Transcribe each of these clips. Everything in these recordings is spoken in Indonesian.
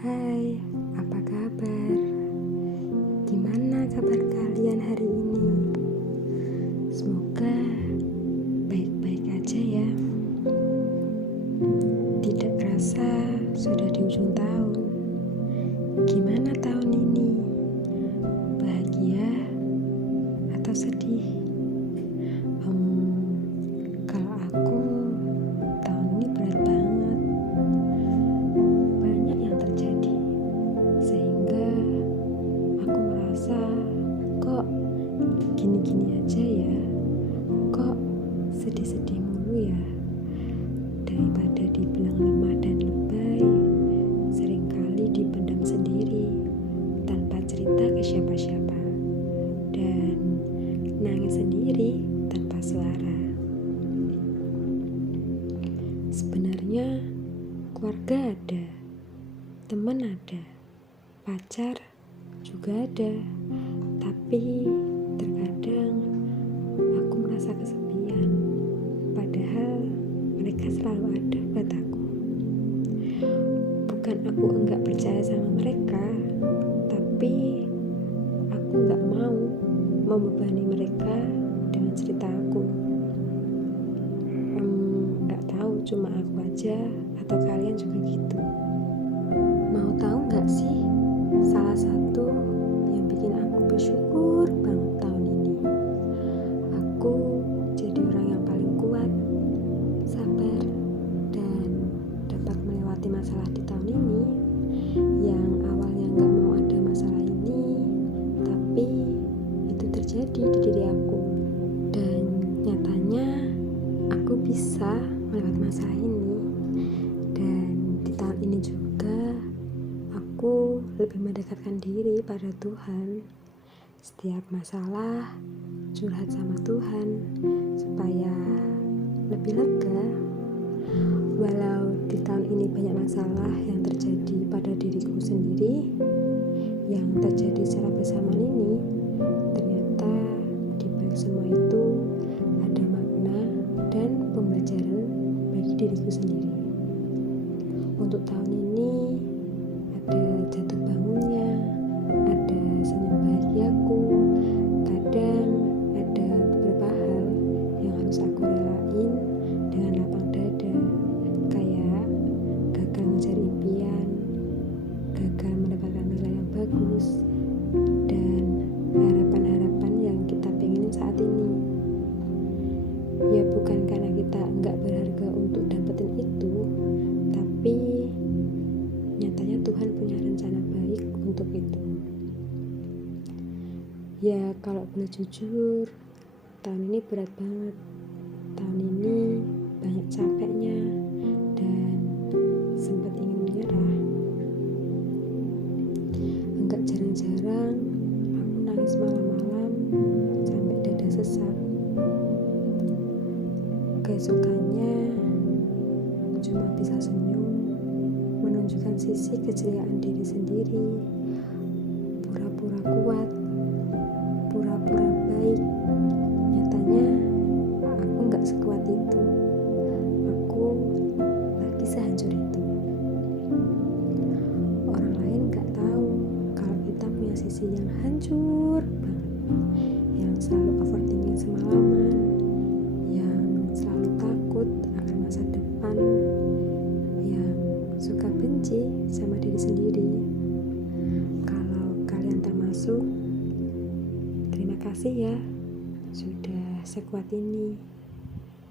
Hai, apa kabar? Gimana kabar kalian hari ini? Semoga baik-baik aja ya. Tidak kerasa sudah di ujung tahun. Gimana tahun ini? Bahagia atau sedih? Kalau aku, tahun ini berat banget. Banyak yang terjadi, sehingga aku merasa kok gini-gini aja ya, kok sedih-sedih mulu ya. Daripada dibilang lemah dan lebay, seringkali dipendam sendiri tanpa cerita ke siapa-siapa, dan nangis sendiri tanpa suara. Sebenarnya keluarga ada, teman ada, pacar juga ada, tapi terkadang aku merasa kesepian, padahal mereka selalu ada buat aku. Bukan aku enggak percaya sama mereka, tapi aku enggak mau membebani mereka dengan cerita aku. Enggak tahu cuma aku aja atau kalian juga gitu. Mau tahu enggak sih salah satu yang bikin aku bersyukur banget tahun ini? Aku jadi orang yang paling kuat, sabar, dan dapat melewati masalah di tahun ini. Yang awalnya gak mau ada masalah ini, tapi itu terjadi di diri aku. Dan nyatanya aku bisa melewati masalah ini. Dan di tahun ini juga aku lebih mendekatkan diri pada Tuhan. Setiap masalah curhat sama Tuhan supaya lebih lega. Walau di tahun ini banyak masalah yang terjadi pada diriku sendiri, yang terjadi secara bersamaan ini, ternyata di balik semua itu ada makna dan pembelajaran bagi diriku sendiri. Untuk tahun ini ada jatuh bangunnya, ada senyum bahagiaku, kadang ada beberapa hal yang harus aku relain dengan lapang dada, kayak gagal ngejar impian, gagal mendapatkan nilai yang bagus, dan harapan-harapan yang kita pengenin saat ini. Ya bukan karena kita enggak berharga untuk dapetin itu, tapi nyatanya Tuhan punya rencana baik untuk itu. Ya kalau boleh jujur, tahun ini berat banget. Tahun ini banyak capeknya dan sempat ingin menyerah. Enggak jarang-jarang aku nangis malam-malam sampai dada sesak. Keesokannya cuma bisa senyum, menunjukkan sisi keceriaan diri sendiri, pura-pura kuat, pura-pura baik. Nyatanya aku gak sekuat itu, aku lagi sehancur itu. Orang lain gak tahu kalau kita punya sisi yang hancur banget, yang selalu overthinking semalaman, yang selalu takut akan masa depan, yang suka benci sama diri sendiri. Kalau kalian termasuk, terima kasih ya sudah sekuat ini.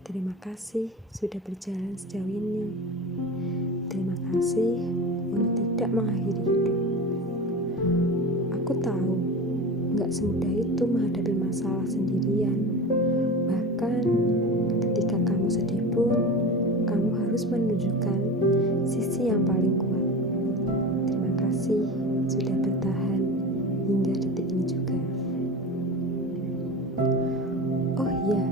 Terima kasih sudah berjalan sejauh ini. Terima kasih untuk tidak mengakhiri hidup. Aku tahu gak semudah itu menghadapi masalah sendirian. Bahkan ketika kamu sedih pun, kamu harus menunjukkan sisi yang paling kuat. Terima kasih sudah bertahan hingga detik ini juga. Oh iya,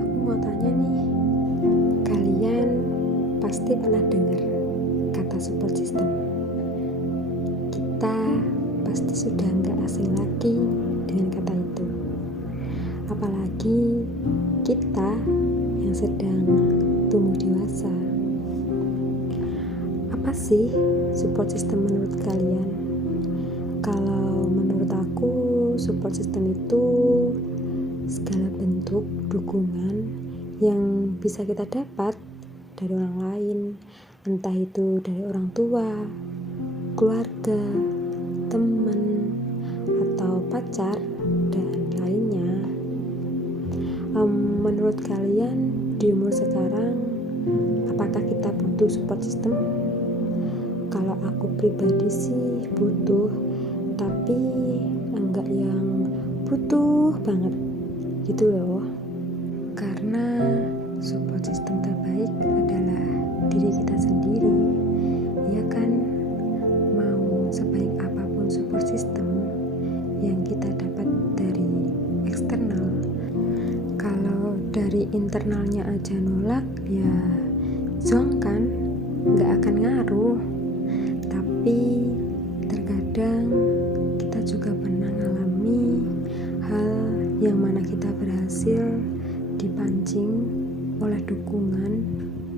aku mau tanya nih, kalian pasti pernah dengar kata support system. Kita pasti sudah gak asing lagi dengan kata itu. Apalagi kita yang sedang tumbuh dewasa. Apa sih support system menurut kalian? Kalau menurut aku, support system itu segala bentuk dukungan yang bisa kita dapat dari orang lain, entah itu dari orang tua, keluarga, teman, atau pacar, dan lainnya. Menurut kalian di umur sekarang, apakah kita butuh support system? Kalau aku pribadi sih butuh, tapi enggak yang butuh banget gitu loh. Karena support system terbaik adalah diri kita sendiri, ya kan? Mau sebaik apapun support system yang kita dapat dari eksternal, kalau dari internalnya aja nolak, ya zong kan, nggak akan ngaruh. Tapi terkadang kita juga pernah ngalami hal yang mana kita berhasil dipancing oleh dukungan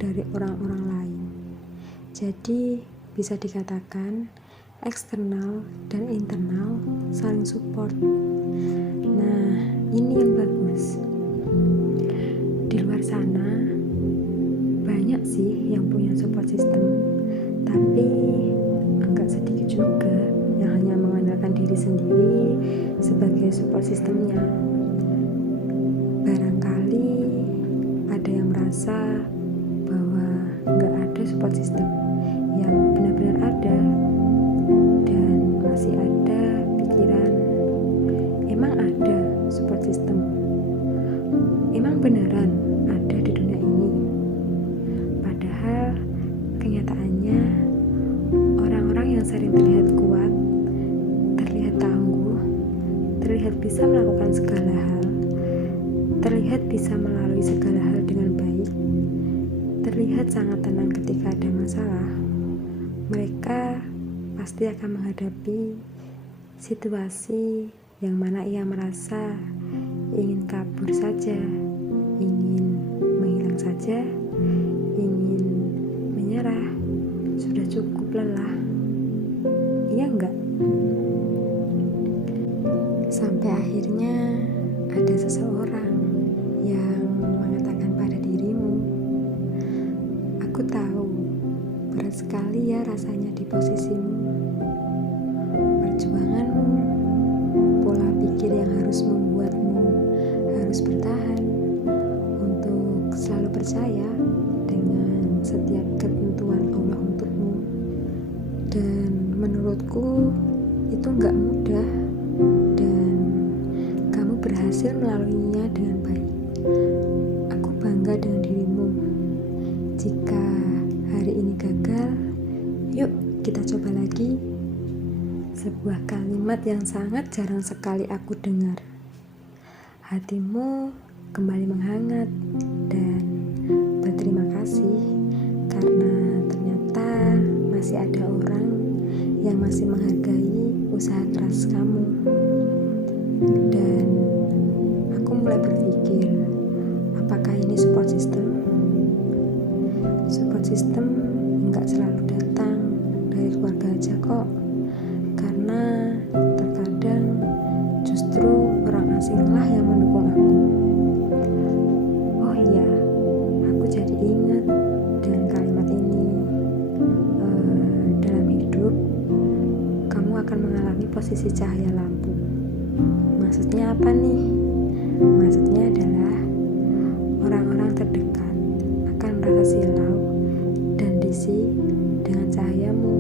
dari orang-orang lain. Jadi bisa dikatakan eksternal dan internal saling support. Nah, ini yang bagus. Di luar sana banyak sih yang punya support system, tapi enggak sedikit juga yang hanya mengandalkan diri sendiri sebagai support systemnya. Barangkali ada yang merasa bahwa enggak ada support system, yang benar-benar ada, dan masih ada pikiran emang ada support system, emang beneran ada di dunia ini. Padahal kenyataannya orang-orang yang sering terlihat kuat, terlihat tangguh, terlihat bisa melakukan segala hal, terlihat bisa melalui segala hal dengan baik, terlihat sangat tenang ketika ada masalah, mereka pasti akan menghadapi situasi yang mana ia merasa ingin kabur saja, ingin menghilang saja, ingin menyerah, sudah cukup lelah. Iya enggak? Sampai akhirnya ada seseorang yang mengatakan pada dirimu, aku tahu berat sekali ya rasanya di posisimu, perjuanganmu, pola pikir yang harus membuatmu harus bertahan untuk selalu percaya dengan setiap ketentuan Allah untukmu. Dan menurutku itu enggak mudah, dan kamu berhasil melaluinya dengan baik. Aku bangga dengan dirimu. Jika hari ini gagal, yuk kita coba lagi. Sebuah kalimat yang sangat jarang sekali aku dengar. Hatimu kembali menghangat dan berterima kasih karena ternyata masih ada orang yang masih menghargai usaha keras kamu. Dan aku mulai berpikir, apakah ini support system? Support system enggak selalu datang dari keluarga aja kok, karena terkadang justru orang asinglah yang mendukung aku. Oh iya, aku jadi ingat dengan kalimat ini. Dalam hidup, kamu akan mengalami posisi cahaya lampu. Maksudnya apa nih? Maksudnya adalah orang-orang terdekat akan merasa silau dan risih dengan cahayamu.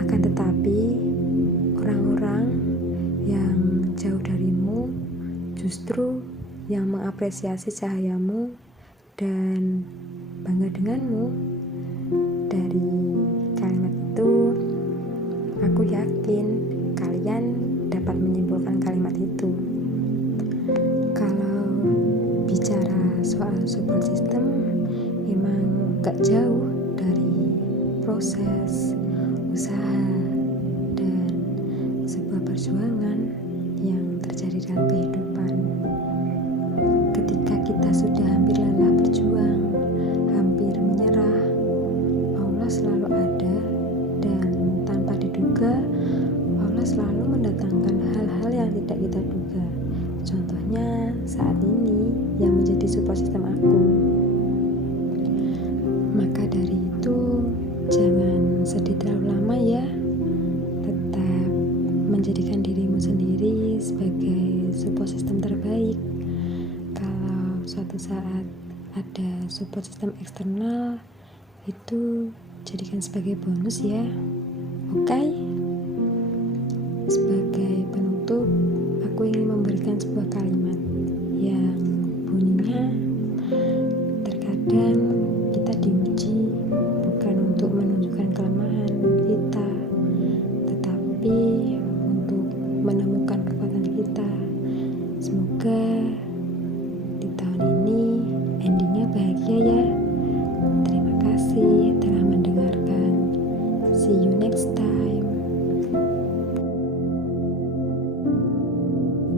Akan tetapi, orang-orang yang jauh darimu justru yang mengapresiasi cahayamu dan bangga denganmu. Dari kalimat itu, aku yakin kalian dapat menyimpulkan kalimat itu. Kalau bicara soal support system, emang gak jauh dari proses, usaha, dan sebuah perjuangan yang terjadi dalam kehidupan. Ketika kita sudah hampir lelah berjuang, hampir menyerah, Allah selalu juga Allah selalu mendatangkan hal-hal yang tidak kita duga. Contohnya saat ini yang menjadi support system aku. Maka dari itu, jangan sedih terlalu lama ya. Tetap menjadikan dirimu sendiri sebagai support system terbaik. Kalau suatu saat ada support system eksternal, itu jadikan sebagai bonus ya. Oke? Sebagai penutup, aku ingin memberikan sebuah kalimat yang bunyinya, terkadang kita diuji bukan untuk menunjukkan kelemahan kita, tetapi untuk menemukan kekuatan kita. Semoga di tahun ini endingnya bahagia ya. Terima kasih telah mendengarkan. See you next time.